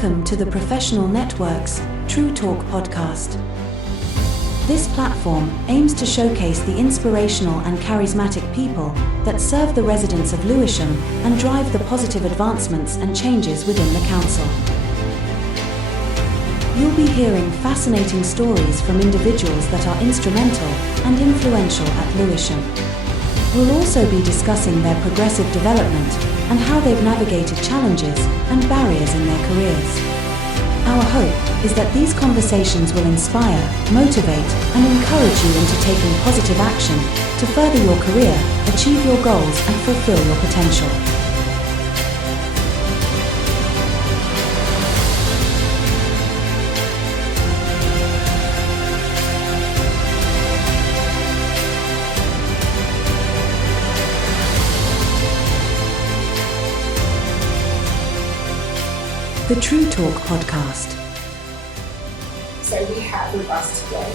Welcome to the Professional Network's True Talk podcast. This platform aims to showcase the inspirational and charismatic people that serve the residents of Lewisham and drive the positive advancements and changes within the council. You'll be hearing fascinating stories from individuals that are instrumental and influential at Lewisham. We'll also be discussing their progressive development and how they've navigated challenges and barriers in their careers. Our hope is that these conversations will inspire, motivate, and encourage you into taking positive action to further your career, achieve your goals, and fulfill your potential. The True Talk podcast. So we have with us today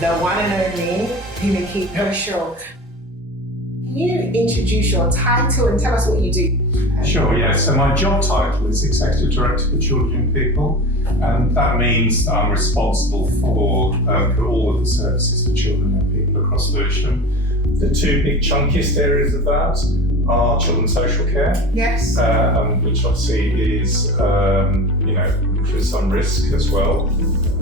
the one and only Pinaki Ghoshal. Can you introduce your title and tell us what you do? Sure, yeah. So my job title is Executive Director for Children and People, and that means that I'm responsible for all of the services for children and people across Lewisham. The two big chunkiest areas of that are children's social care, yes, which obviously is, includes some risk as well,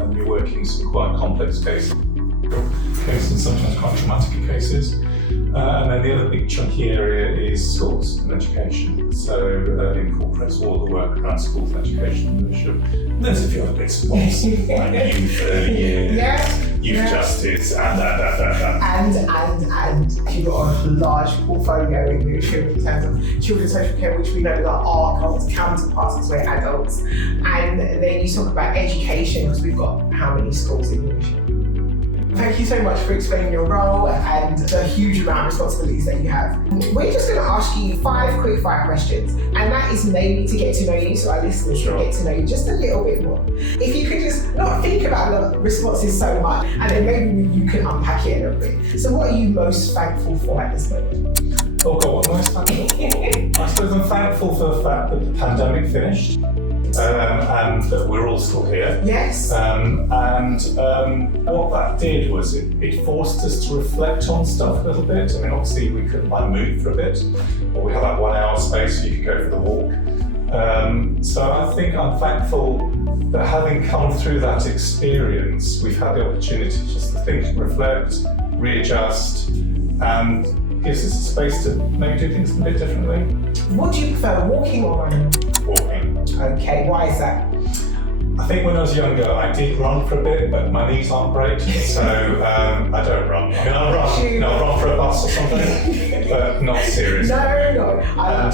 and you're working some quite complex cases, and sometimes quite traumatic cases. And then the other big chunky area is schools and education. So it incorporates all the work around schools and education in Lewisham. And there's a few other bits and bobs, like youth, early years, youth justice, and. You've got a large portfolio in Lewisham in terms of children's social care, which we know are our counterparts as we're adults. And then you talk about education, because we've got how many schools in Lewisham? Thank you so much for explaining your role and the huge amount of responsibilities that you have. We're just going to ask you 5 quick fire questions, and that is mainly to get to know you, so our listeners can get to know you just a little bit more. If you could just not think about the responses so much, and then maybe you can unpack it a little bit. So what are you most thankful for at this moment? Oh God, what am I most thankful for? I suppose I'm thankful for the fact that the pandemic finished. And that we're all still here. Yes. And what that did was it forced us to reflect on stuff a little bit. I mean, obviously we couldn't move for a bit, or we had that 1 hour space so you could go for the walk. So I think I'm thankful that having come through that experience, we've had the opportunity just to think and reflect, readjust, and gives us a space to maybe do things a bit differently. What do you prefer, walking or running? Walking. Okay, why is that? I think when I was younger, I did run for a bit, but my knees aren't great, so I don't run. I mean, I'll run for a bus or something, but not seriously. No. I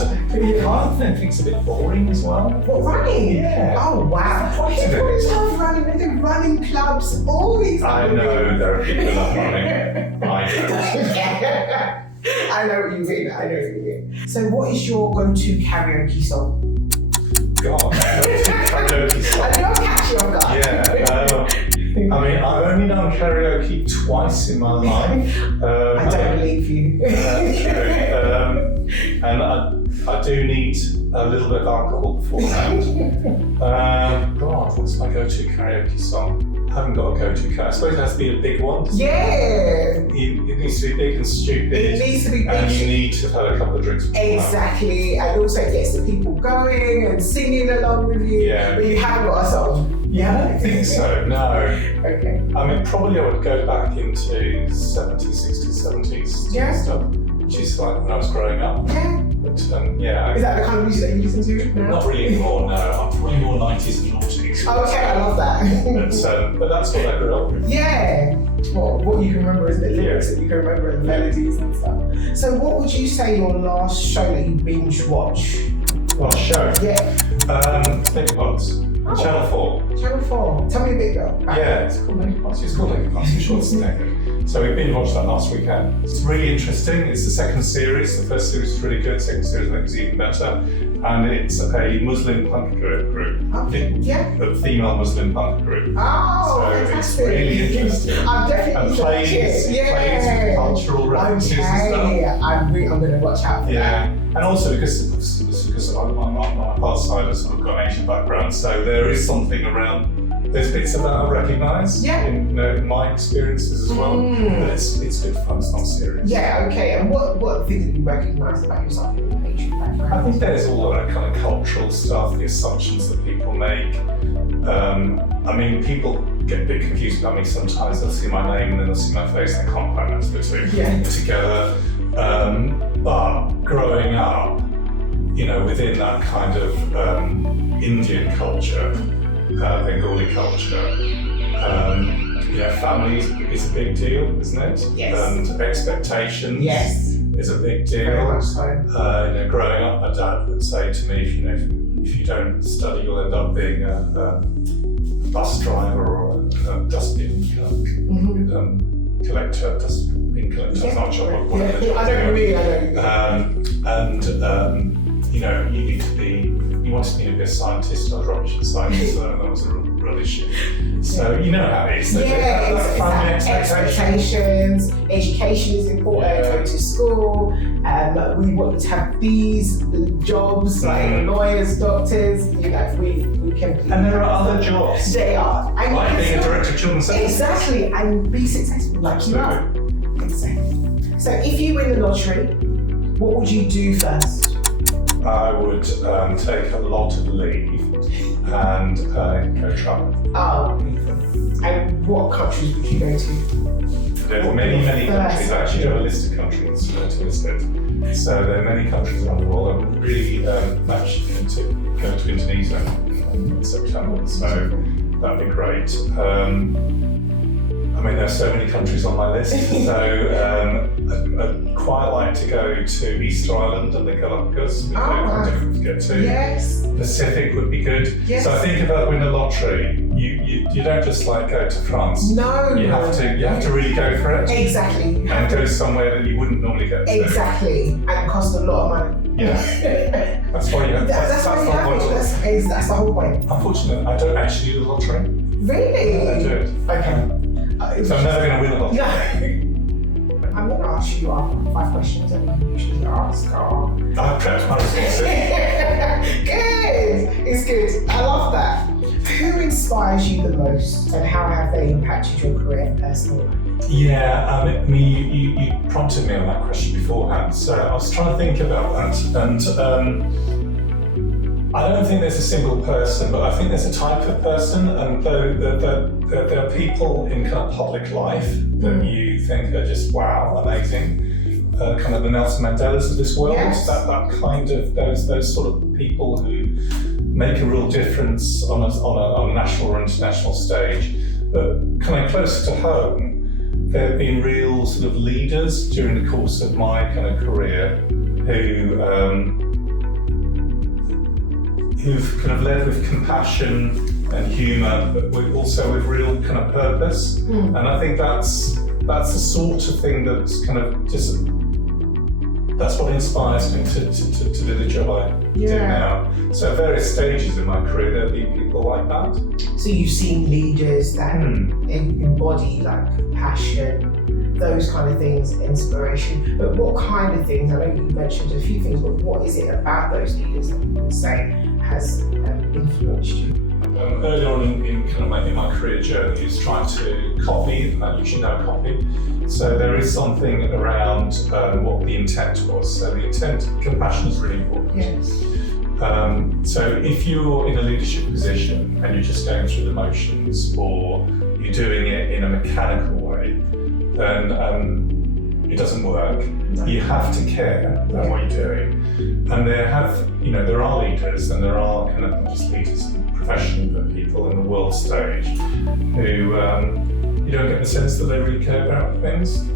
think it's a bit boring as well. What, running? Yeah. Oh, wow. People love running, they do running clubs, all these I know there are people who love running. I don't. I know what you mean. So what is your go-to karaoke song? God, karaoke song. I know, catch you on that. Yeah. I mean, I've only done karaoke twice in my life. I don't believe you. And I do need a little bit of alcohol beforehand. God, what's my go-to karaoke song? I haven't got a go-to karaoke. I suppose it has to be a big one. Yeah. It needs to be big and stupid. It needs to be big. And you need to have had a couple of drinks before. Exactly. And also it gets the people going and singing along with you. Yeah. But you haven't got a song. Yeah, I don't think so, no. Okay. I mean, probably I would go back into 70s, 60s, 70s stuff, which is like when I was growing up. Yeah. But Is that the kind of music that you listen to now? Not really anymore, no. I'm probably more 90s and noughties. Okay, I love that. But that's what I grew up with. Yeah. What you can remember is the lyrics that you can remember and the melodies and stuff. So what would you say your last show that you binge watch? Last show? Yeah. Lady Pods. Channel 4. Channel 4. Tell me a bit about that. Yeah, it's called Lady Pods. It's called Lady Pods, for sure. It's naked. So we binge watched that last weekend. It's really interesting. It's the second series. The first series was really good. The second series I think was even better. And it's a Muslim punk group. Okay. Yeah. A female Muslim punk group. Oh, so fantastic. it's really interesting. I'm definitely and plays with cultural references and stuff. I'm going to watch out for that. And also because because on my father's side, I've sort of got an Asian background, so there is something around. There's bits of that I recognise in my experiences as well, but it's good fun. It's not serious. Yeah. Okay. And what things do you recognise about yourself in the Asian background? I think there's all of that kind of cultural stuff, the assumptions that people make. I mean, people get a bit confused about me sometimes. They'll see my name and then they'll see my face and they can't quite match the two together. But growing up, within that kind of Indian culture, Bengali culture, family is a big deal, isn't it? Yes. And expectations is a big deal. Very much so. Growing up, my dad would say to me, if you don't study, you'll end up being a bus driver or a dustbin collector. Dustbin collector, I'm not sure what I don't really. You need to be. You wanted me to be a scientist. I was rubbish at science, so that was a real issue. So you know how it is. Family expectations. Education is important. Go to school. We want to have these jobs like lawyers, doctors. We can. And there are other jobs. They are. And like being a director of children's services. Exactly, and be successful like you are. Exactly. So if you win the lottery, what would you do first? I would take a lot of leave and go travel. Oh, beautiful. And what countries would you go to? There are many countries. I actually have a list of countries to list it. So there are many countries around the world. I would really actually go to Indonesia in September, so that'd be great. There are so many countries on my list, so I'd quite like to go to Easter Island and the Galapagos. They're quite difficult to get to. Yes. Pacific would be good. Yes. So I think if I win the lottery, you don't just go to France. No. You have to really go for it. Exactly. And go somewhere that you wouldn't normally go to. Exactly. And cost a lot of money. Yeah. That's why you have that's the whole point. That's the whole point. Unfortunately, I don't actually do the lottery. Really? I do it. Okay. So I'm never going to win the lottery. No. I'm going to ask you 5 questions that we usually ask. I've prepped my responses. Good. It's good. I love that. Who inspires you the most and how have they impacted your career and personal life? Yeah, you prompted me on that question beforehand, so I was trying to think about that, and I don't think there's a single person, but I think there's a type of person, and there are people in kind of public life that you think are just wow, amazing, kind of the Nelson Mandelas of this world. Yes. That kind of those sort of people who make a real difference on a national or international stage, but kind of closer to home. There have been real sort of leaders during the course of my kind of career who've kind of led with compassion and humour, but also with real kind of purpose. And I think that's the sort of thing that's kind of just, that's what inspires me to do the job I do now. So at various stages in my career, there'll be people like that. So you've seen leaders that embody like compassion, those kind of things, inspiration. But what kind of things? I know you mentioned a few things, but what is it about those leaders that you would say has influenced you? Early on in kind of in my career journey is trying to copy, and that you should know copy. So there is something around what the intent was. So the intent, compassion is really important. Yes. So if you're in a leadership position and you're just going through the motions, or you're doing it in a mechanical way, then it doesn't work. No. You have to care about what you're doing. And there are leaders, and there are kind of not just leaders professionally, but people in the world stage who you don't get the sense that they really care about things.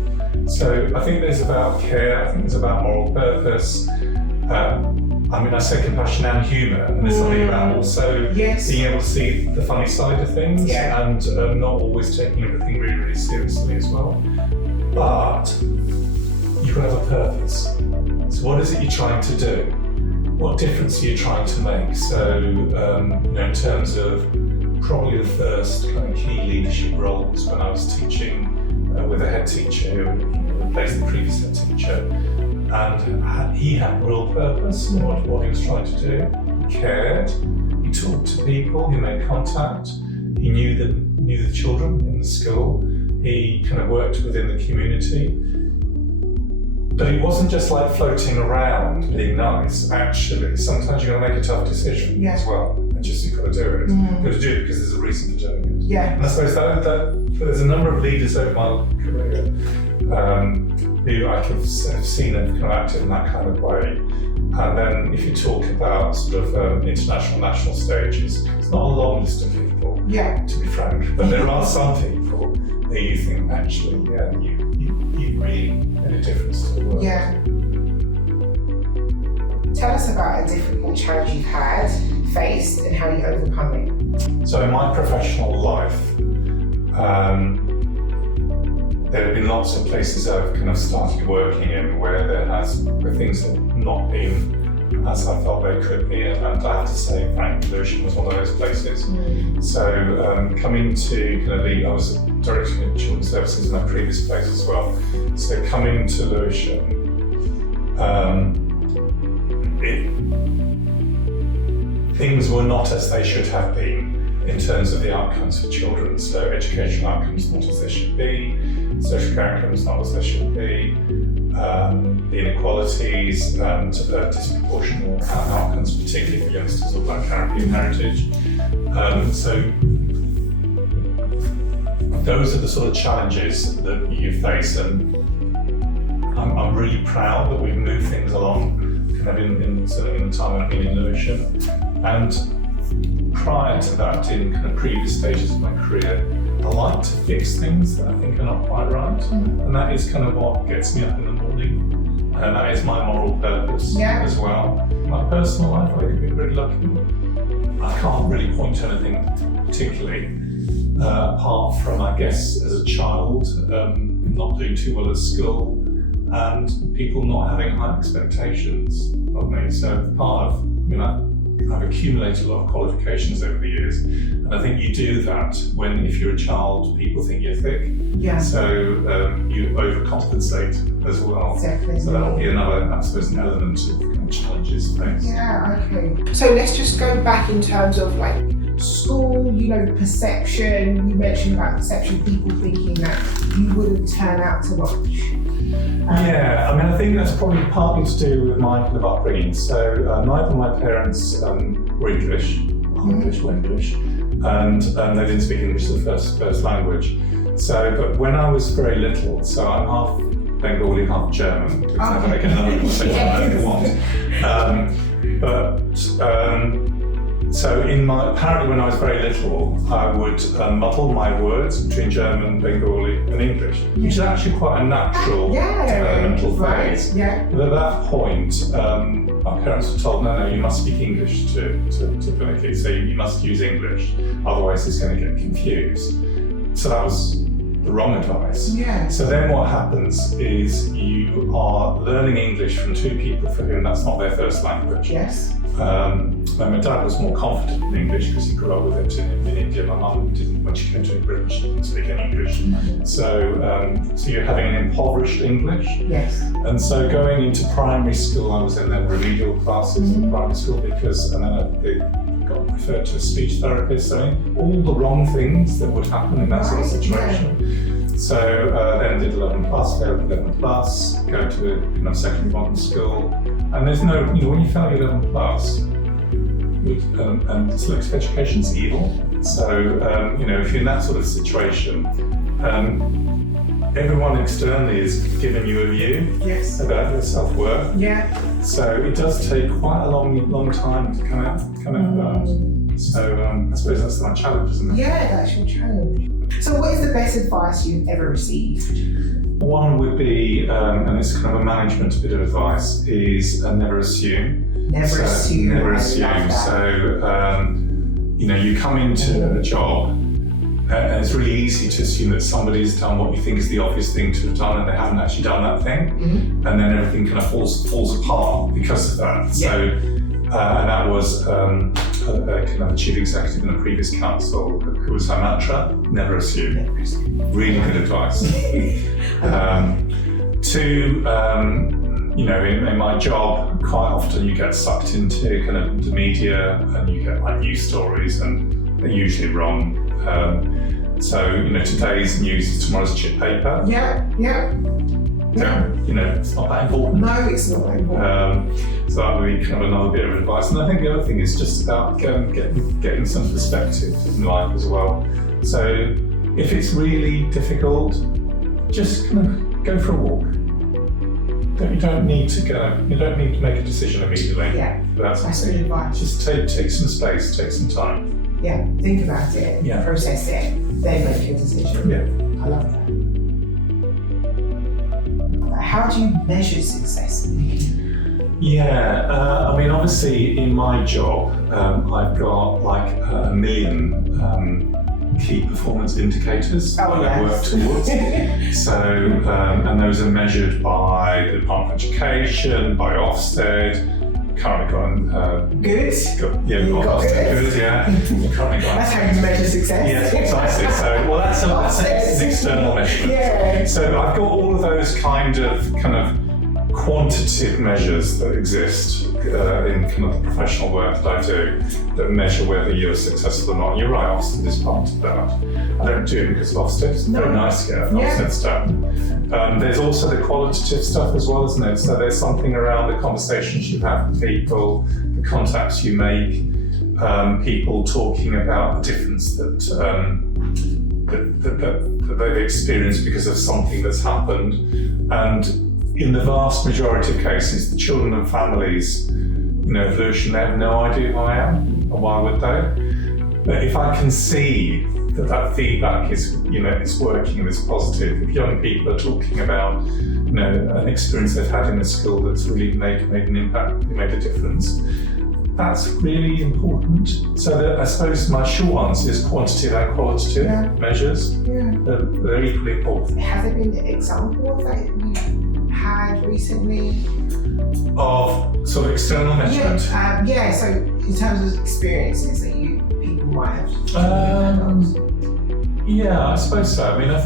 So I think there's about care, I think there's about moral purpose. I say compassion and humour, and there's something about also being able to see the funny side of things and not always taking everything really, really seriously as well. But you've got to have a purpose. So what is it you're trying to do? What difference are you trying to make? So, in terms of probably the first kind of key leadership roles when I was teaching with a head teacher who replaced the previous head teacher, and he had real purpose in what he was trying to do. He cared, he talked to people, he made contact, he knew the children in the school, he kind of worked within the community. But it wasn't just like floating around being nice. Actually, sometimes you've got to make a tough decision as well. And just you've got to do it. You've got to do it because there's a reason for doing it. Yeah. And I suppose that there's a number of leaders over my career who I have seen have kind of acted in that kind of way. And then if you talk about sort of international, national stages, it's not a long list of people, to be frank. But there are some people that you think, actually, you really made a difference to the world. Yeah. Tell us about a difficult challenge you've faced and how you overcome it. So in my professional life, there have been lots of places I've kind of started working in where things have not been as I felt they could be, and I have to say, frankly, Lewisham was one of those places. So coming to kind of I was directing of children's services in my previous place as well. So coming to Lewisham, things were not as they should have been in terms of the outcomes for children. So educational outcomes not as they should be, social care outcomes not as they should be, the inequalities and disproportionate outcomes, particularly for youngsters of Black Caribbean heritage. So those are the sort of challenges that you face, and I'm really proud that we've moved things along kind of certainly in the time I've been in Lewisham. And prior to that, in kind of previous stages of my career, I like to fix things that I think are not quite right. And that is kind of what gets me up in the morning. And that is my moral purpose as well. My personal life, I could be pretty lucky. I can't really point to anything particularly, apart from, I guess, as a child, not doing too well at school and people not having high expectations of me. So part of, I've accumulated a lot of qualifications over the years, and I think you do that if you're a child, people think you're thick. So you overcompensate as well. Exactly. So that'll be another, I suppose, an element of kind of challenges faced. Okay. So let's just go back in terms of like school, perception. You mentioned about perception, people thinking that you wouldn't turn out to much. I think that's probably partly to do with my kind of upbringing. So neither of my parents were English, and they didn't speak English as the first language. So, but when I was very little, so I'm half Bengali, half German, because I can another conversation if you want. So apparently when I was very little, I would muddle my words between German, Bengali and English, which is actually quite a natural developmental phase. But at that point, my parents were told, no, you must speak English to Pinaki, so you must use English, otherwise it's going to get confused. So that was the wrong advice. So then what happens is you are learning English from two people for whom that's not their first language. My dad was more confident in English because he grew up with it in India. My mum didn't, when she came to Britain, she didn't speak any English. So you're having an impoverished English. And so going into primary school, I was in then remedial classes in primary school and then they got referred to a speech therapist, all the wrong things that would happen in that sort of situation. So then did 11 plus, failed 11 plus, go to kind of secondary modern school. And there's no, when you fail 11 plus, and selective education's evil. So, if you're in that sort of situation, everyone externally is giving you a view about your self-worth. So it does take quite a long time to come out of that. So I suppose that's my challenge, isn't it? That's your challenge. So what is the best advice you've ever received? One would be, and it's kind of a management bit of advice, is never assume. Never assume. So, you come into a job and it's really easy to assume that somebody's done what you think is the obvious thing to have done and they haven't actually done that thing. And then everything kind of falls apart because of that. So, and that was a kind of a chief executive in a previous council who was her mantra, never assume. Really good advice. Two, in my job, quite often you get sucked into kind of the media and you get like news stories and they're usually wrong. So, today's news is tomorrow's chip paper. Yeah. It's not that important. No, it's not that important. So that would be kind of another bit of advice. And I think the other thing is just about getting some perspective in life as well. So if it's really difficult, just kind of go for a walk. You don't need to make a decision immediately. Yeah, that's good advice. Just take some space, take some time. Yeah, think about it, process it, then make your decision. Yeah. I love that. How do you measure success? Yeah, obviously in my job, I've got like a million key performance indicators that I work towards. So, and those are measured by the Department of Education, by Ofsted. Currently got good. Good. Yeah. Currently got. That's how you measure success. Yes, precisely. So, that's an external measurement. Yeah. So I've got all of those kind of quantitative measures that exist in kind of the professional work that I do that measure whether you're successful or not. You're right, Ofsted is part of that. I don't do it because of Ofsted. It's very nice to get Ofsted stuff. There's also the qualitative stuff as well, isn't it? So there's something around the conversations you have with people, the contacts you make, people talking about the difference that they've experienced because of something that's happened. And in the vast majority of cases, the children and families, of Lewisham, they have no idea who I am, and why would they? But if I can see that feedback is working and is positive, if young people are talking about, an experience they've had in a school that's really made an impact, made a difference, that's really important. So I suppose my short answer is quantitative and qualitative measures. Yeah. They're equally important. Has there been an example of that you had recently? Of sort of external measurement? So in terms of experiences that people might have. I suppose so. I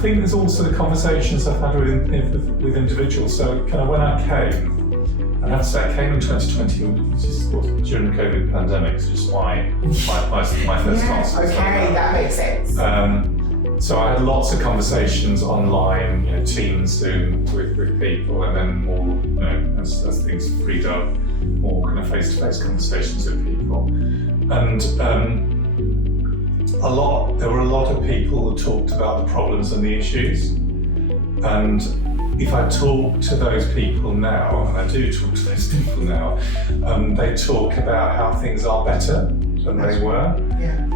think there's also the conversations I've had with individuals. So kind of when I came, I have to say I came in 2020, which is during the COVID pandemic, which is why my first class. Okay, that makes sense. So I had lots of conversations online, Teams, Zoom with people, and then more, as things freed up, more kind of face-to-face conversations with people. And there were a lot of people who talked about the problems and the issues. And if I talk to those people now, and I do talk to those people now, they talk about how things are better than they were. Yeah.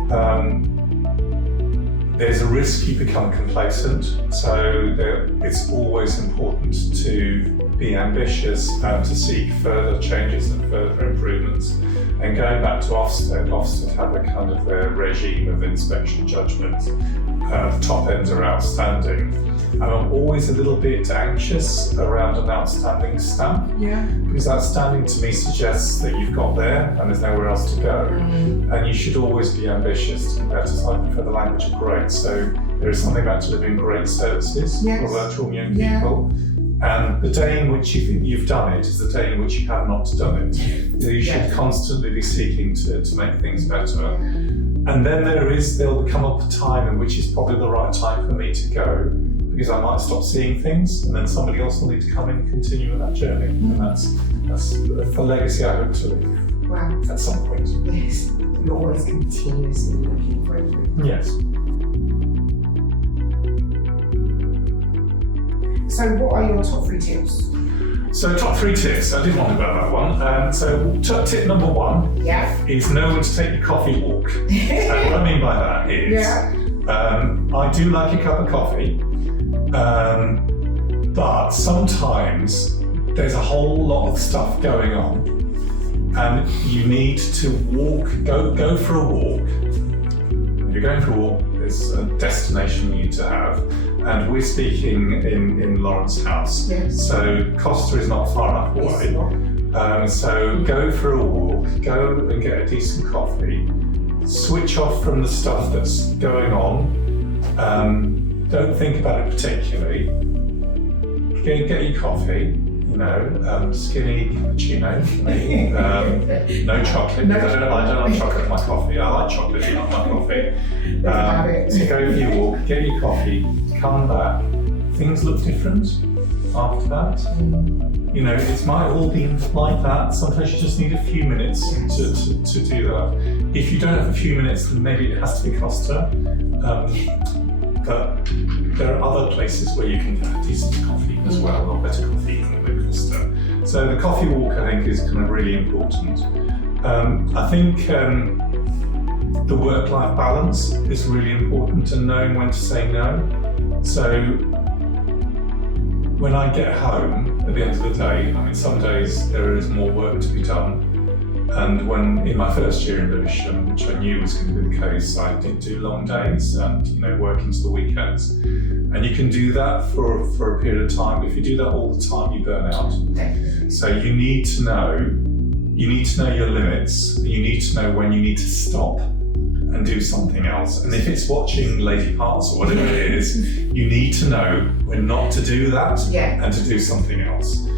There's a risk you become complacent, so it's always important to be ambitious and to seek further changes and further improvements. And going back to Ofsted have a kind of their regime of inspection judgment. The top ends are outstanding. And I'm always a little bit anxious around an outstanding stamp. Yeah. Because outstanding to me suggests that you've got there and there's nowhere else to go. Mm-hmm. And you should always be ambitious to be better. So I prefer the language of great. So there is something about delivering great services for virtual young people. And the day in which you think you've done it is the day in which you have not done it. You should constantly be seeking to make things better. And then there'll come up a time in which is probably the right time for me to go, because I might stop seeing things and then somebody else will need to come in and continue with that journey. And that's the legacy I hope to leave. Wow. At some point. Yes. You're always continuously looking for improvement. Yes. So what are your top 3 tips? So top 3 tips, I did wonder about that one. So tip number 1 is know when to take your coffee walk. And what I mean by that is, I do like a cup of coffee, but sometimes there's a whole lot of stuff going on and you need to go for a walk. If you're going for a walk, there's a destination you need to have. And we're speaking in Lawrence House, so Costa is not far enough away. So go for a walk, go and get a decent coffee, switch off from the stuff that's going on, don't think about it particularly, get your coffee. You know, skinny cappuccino for me. No chocolate. No I don't like chocolate in my coffee. I like chocolate, but not my coffee. So go for your walk, get your coffee, come back. Things look different after that. You know, it might all be like that. Sometimes you just need a few minutes to do that. If you don't have a few minutes, then maybe it has to be Costa. But there are other places where you can get decent coffee as well, or better coffee than the Costa. So the coffee walk, I think, is kind of really important. I think the work-life balance is really important, and knowing when to say no. So when I get home at the end of the day, I mean, some days there is more work to be done. And when in my first year in Lewisham, which I knew was going to be the case, I did do long days and, you know, work into the weekends. And you can do that for a period of time, but if you do that all the time, you burn out. So you need to know your limits. You need to know when you need to stop and do something else. And if it's watching Lady Parts or whatever it is, you need to know when not to do that and to do something else.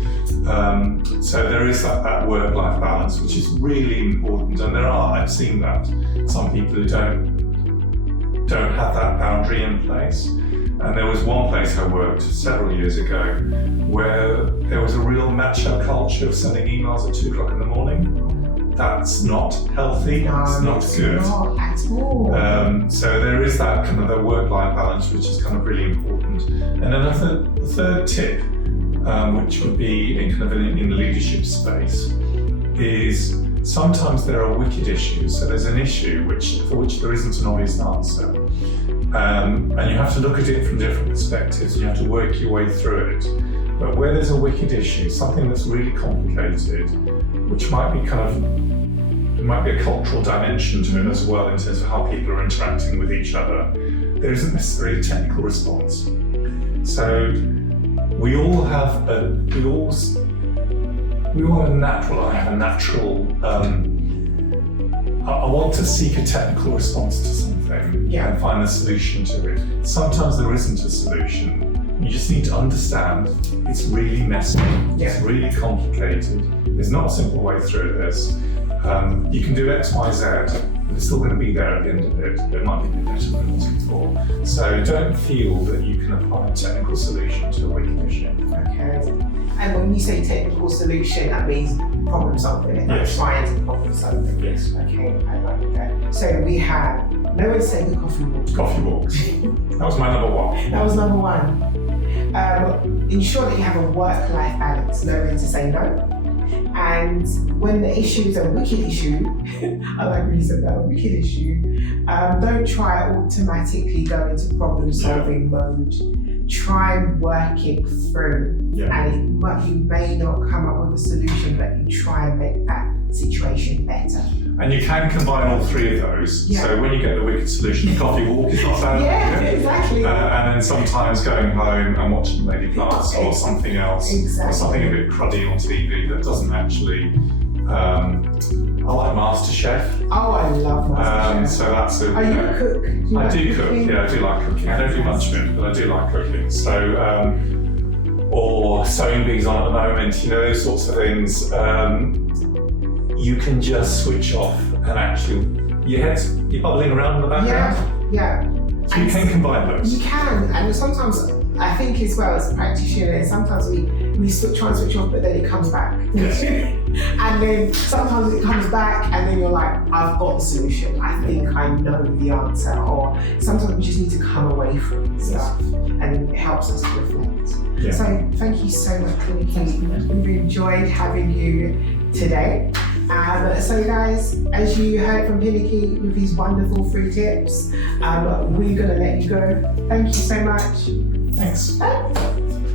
So there is that work-life balance, which is really important. And I've seen that some people who don't have that boundary in place. And there was one place I worked several years ago where there was a real macho culture of sending emails at 2 o'clock in the morning. That's not healthy, it's not good. Not at all. So there is that kind of the work-life balance, which is kind of really important. And then the third tip, which would be in the leadership space, is sometimes there are wicked issues. So there's an issue for which there isn't an obvious answer. And you have to look at it from different perspectives, and you have to work your way through it. But where there's a wicked issue, something that's really complicated, which might be there might be a cultural dimension to it as well in terms of how people are interacting with each other, there isn't necessarily a technical response. So we all have a natural, I want to seek a technical response to something and find a solution to it. Sometimes there isn't a solution. You just need to understand it's really messy, it's really complicated. There's not a simple way through this. You can do X, Y, Z, but it's still going to be there at the end of it. It might be a bit better than it was before. So don't feel that you can apply a technical solution to a wicked issue. Okay. And when you say technical solution, that means problem solving. Yes. Trying to problem solving. Yes. Okay, I like that. So we have no one's saying the coffee walk. Coffee walks. That was my number one. That was number one. Ensure that you have a work-life balance, knowing to say no. And when the issue is a wicked issue, I like when you said that, a wicked issue, don't try automatically go into problem-solving mode. Try and work it through. And you may not come up with a solution, but you try and make that situation better. And you can combine all three of those. So when you get the wicked solution, the coffee walk is not bad. Exactly. And then sometimes going home and watching Lady Parts or something else, or something a bit cruddy on TV that doesn't actually. I like MasterChef. Oh, I love MasterChef. So that's a. Are you a cook? I do cook. Yeah, I do like cooking. I don't do much of it, but I do like cooking. So, or sewing bees on at the moment. You know, those sorts of things. You can just switch off and actually, you're bubbling around in the background. Yeah. So you can combine those. You can, and sometimes I think as well as a practitioner, sometimes we try and switch off, but then it comes back. Yes. And then sometimes it comes back, and then you're like, I've got the solution. I think I know the answer. Or sometimes we just need to come away from stuff, and it helps us to reflect. Yeah. So thank you so much, Pinaki. We've enjoyed having you today. So guys, as you heard from Pinaki with these wonderful 3 tips, we're going to let you go. Thank you so much. Thanks. Bye.